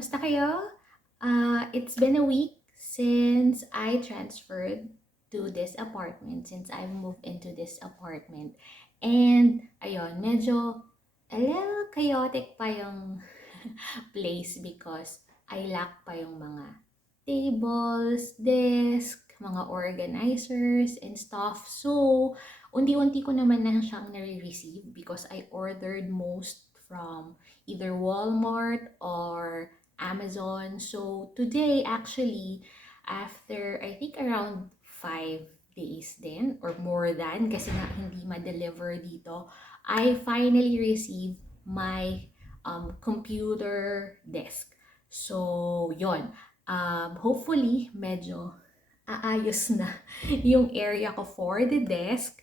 Kamusta kayo? It's been a week since I transferred to this apartment, since I moved into this apartment. And, ayun, medyo a little chaotic pa yung place because I lack pa yung mga tables, desk, mga organizers, and stuff. So, unti-unti ko naman na siyang nare-receive because I ordered most from either Walmart or Amazon. So, today actually, after I think around 5 days din or more than kasi nga hindi ma-deliver dito, I finally received my computer desk. So, yon. Hopefully, medyo aayos na yung area ko for the desk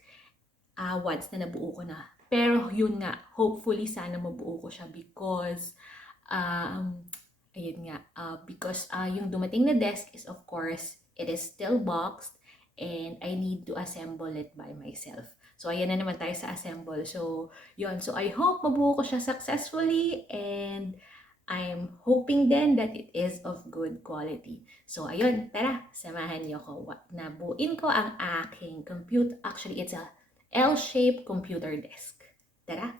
once na nabuo ko na. Pero yun nga, hopefully sana mabuo ko siya because ayun nga, because yung dumating na desk is of course, it is still boxed and I need to assemble it by myself. So, ayan na naman tayo sa assemble. So, yun. So, I hope mabuo ko siya successfully and I'm hoping then that it is of good quality. So, ayun. Tara, samahan niyo ko. Nabuin ko ang aking computer. Actually, it's a L-shaped computer desk. Tara!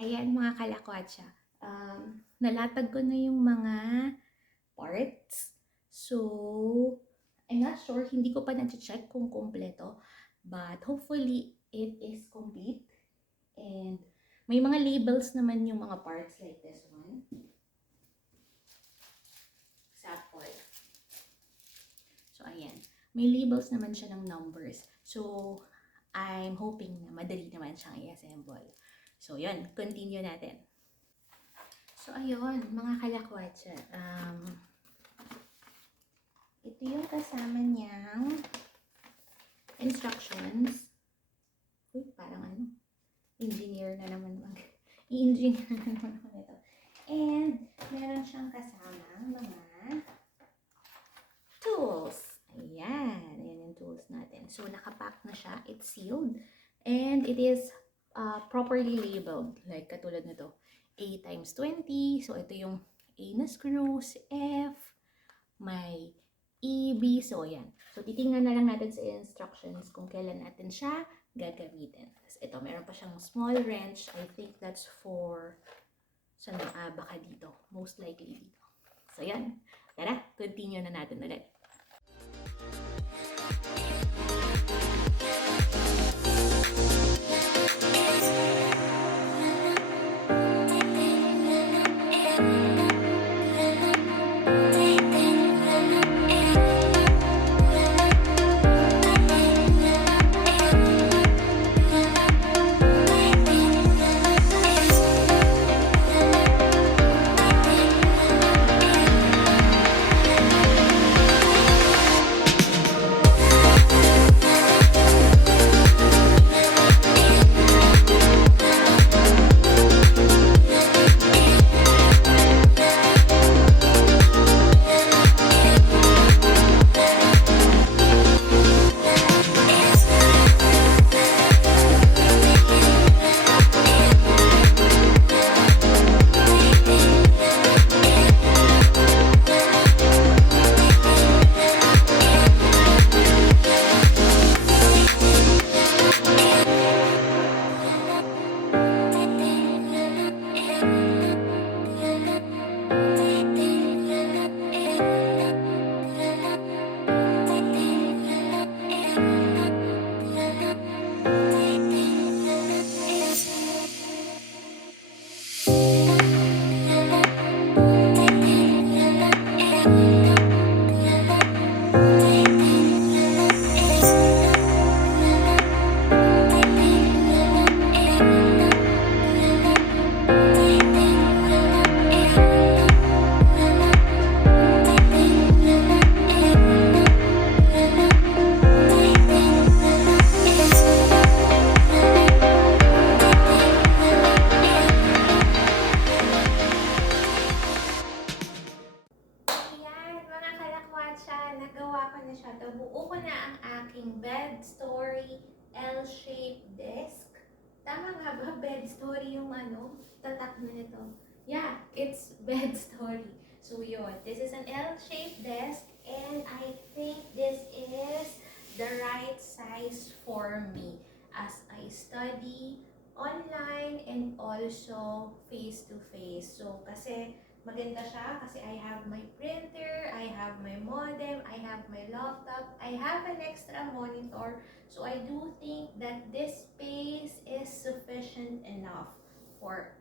Ayan mga kalakwatsa, nalatag ko na yung mga parts. So, I'm not sure, hindi ko pa na-check kung kompleto. But hopefully, it is complete. And may mga labels naman yung mga parts like this one. Sample. So, ayan. May labels naman siya ng numbers. So, I'm hoping na madali naman siyang i-assemble. So, yun. Continue natin. So, ayun, mga kalakwatsa. Ito yung kasama niyang instructions. Uy, parang ano, engineer na naman. I-engineer na naman ako nito. And, meron siyang kasama mga tools. Ayan. Ayan yung tools natin. So, nakapack na siya. It's sealed. And it is properly labeled. Like, katulad nito. A times 20. So, ito yung A na screws. F. May E, B. So, ayan. So, titingnan na lang natin sa instructions kung kailan natin siya gagamitin. Tapos, ito, meron pa siyang small wrench. I think that's for saan na? Baka dito. Most likely dito. So, yan. Tara, continue na natin ulit. ko na siya. Nabuo ko na ang aking BedStory L-shaped desk. Tama nga ba? BedStory yung tatak na nito. Yeah, it's BedStory. So yun, this is an L-shaped desk and I think this is the right size for me as I study online and also face-to-face. So kasi maganda siya kasi I have my printer, I have my modem, I have my laptop, I have an extra monitor. So I do think that this space is sufficient enough for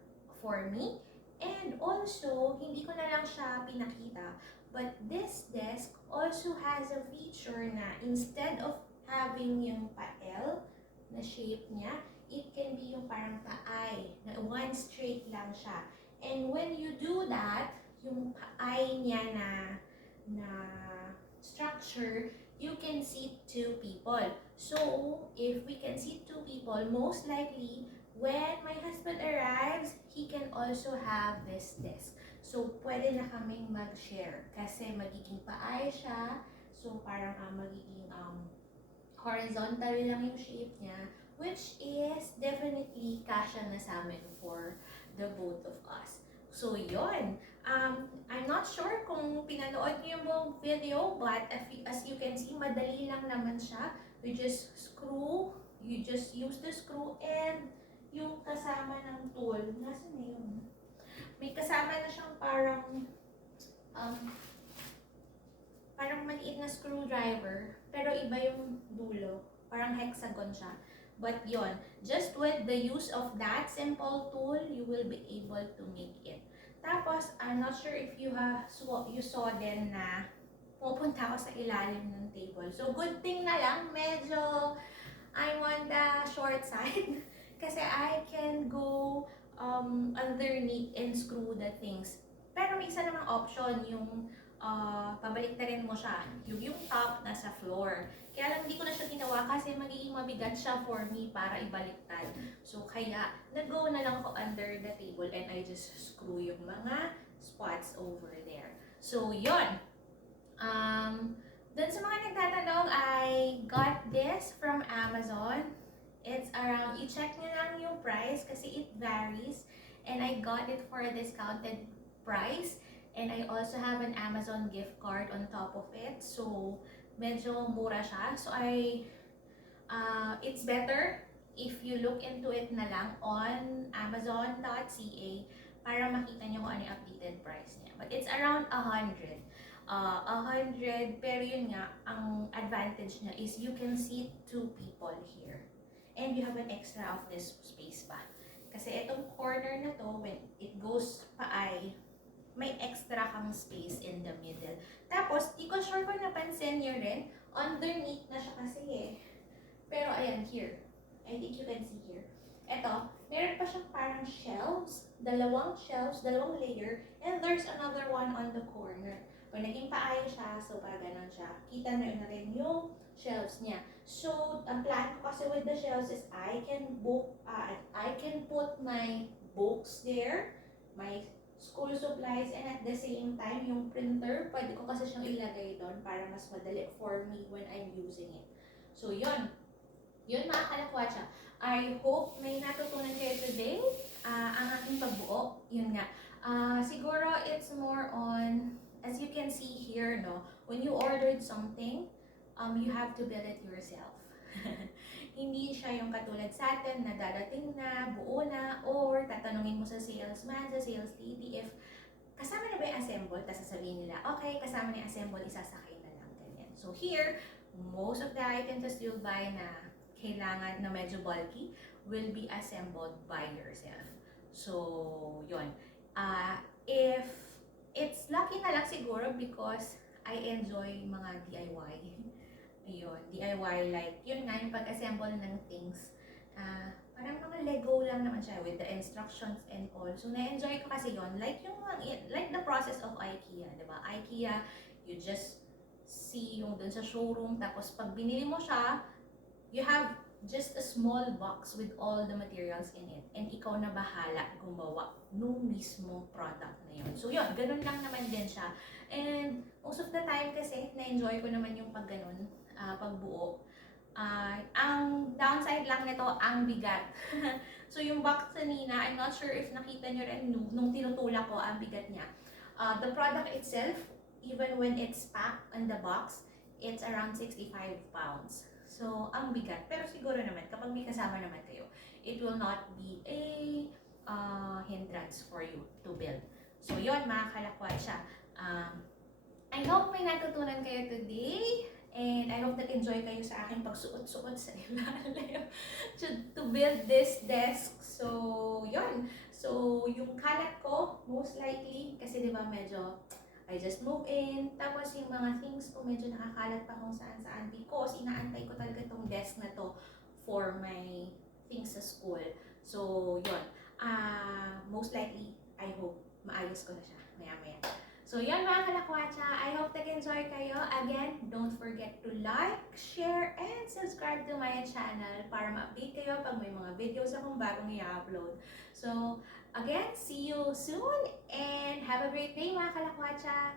me. And also, hindi ko na lang siya pinakita, but this desk also has a feature na instead of having yung pa-L na shape niya, it can be yung parang pa-I, na one straight lang siya. And when you do that, yung pa-I niya na structure, you can seat two people. So, if we can seat two people, most likely, when my husband arrives, he can also have this desk. So, pwede na kaming mag-share kasi magiging pa-I siya. So, parang magiging horizontal lang yung shape niya, which is definitely kasya na sa amin for the both of us. So, yun. I'm not sure kung pinanood niyo yung buong video, but as you can see, madali lang naman siya. You just use the screw and yung kasama ng tool. Nasaan na yun? May kasama na siyang parang maliit na screwdriver, pero iba yung dulo. Parang hexagon siya. But yon, just with the use of that simple tool, you will be able to make it. Tapos, I'm not sure if you saw din na pupunta ako sa ilalim ng table. So, good thing na lang, medyo I'm on the short side. Kasi I can go underneath and screw the things. Pero may isa namang option, yung pabalik na rin mo siya. Yung top nasa floor. Kaya lang hindi ko na siya ginawa kasi magiging mabigat siya for me para ibaliktad. So kaya nag-go na lang ako under the table and I just screw yung mga spots over there. So yun. Dun sa mga nagtatanong, I got this from Amazon. It's around, i-check nyo lang yung price kasi it varies. And I got it for a discounted price. And I also have an Amazon gift card on top of it. So, medyo mura siya. So, it's better if you look into it na lang on amazon.ca para makita nyo kung ano yung updated price niya. But it's around 100. 100, pero yun nga, ang advantage niya is you can seat two people here. And you have an extra of this space pa. Kasi itong corner na to, when it goes pa-I, may extra kang space in the middle. Tapos, di ko sure kung napansin nyo rin, underneath na siya kasi eh. Pero ayan, here. I think you can see here. Ito, meron pa siyang parang shelves, dalawang layer, and there's another one on the corner. Pag naging paayos siya, so parang ganon siya, kita na rin yung shelves niya. So, ang plan ko kasi with the shelves is I can put my books there, my school supplies, and at the same time, yung printer, pwede ko kasi siyang ilagay doon para mas madali for me when I'm using it. So, yun. Yun mga kalakwatsa. I hope may natutunan kayo today. Ang aking pagbuo, yun nga. Siguro it's more on, as you can see here, no, when you ordered something, you have to build it yourself. Hindi siya yung katulad sa atin na dadating na, buo na, or tatanungin mo sa salesman, sa sales lady, if kasama na ba yung assemble, tapos sasabihin nila, okay, kasama na yung assemble, isasakay na lang, ganyan. So here, most of the items that you'll buy na kailangan na medyo bulky will be assembled by yourself. So, yun. If it's lucky na lang siguro because I enjoy mga DIY. Ayun, DIY like, yun nga yung pag-assemble ng things. Parang mga Lego lang naman siya with the instructions and all. So, na-enjoy ko kasi yun. Like the process of IKEA, diba? IKEA, you just see yung dun sa showroom. Tapos, pag binili mo siya, you have just a small box with all the materials in it. And ikaw na bahala gumawa nung mismong product na yun. So yun, ganun lang naman din siya. And most of the time kasi, na-enjoy ko naman yung pagganon, pagbuo. Ang downside lang nito, ang bigat. So yung box kanina, I'm not sure if nakita nyo rin nung tinutulak ko, ang bigat niya. The product itself, even when it's packed on the box, it's around 65 pounds. So, ang bigat. Pero siguro naman, kapag may kasama naman kayo, it will not be a hindrance for you to build. So, yun, mga kalakwatsa. I hope may natutunan kayo today. And I hope nag-enjoy kayo sa aking pagsuot-suot sa ilalim to build this desk. So, yun. So, yung kalat ko, most likely, kasi di ba medyo I just move in. Tapos yung mga things ko medyo nakakalat pa kung saan-saan because inaantay ko talaga tong desk na to for my things sa school. So, yun. Most likely, I hope maayos ko na siya maya-maya. So, yun mga kalakwatsa. I hope nag-enjoy kayo. Again, don't forget to like, share, and subscribe to my channel para ma-update kayo pag may mga videos akong bagong i-upload. So, again, see you soon and have a great day mga kalakwatsa!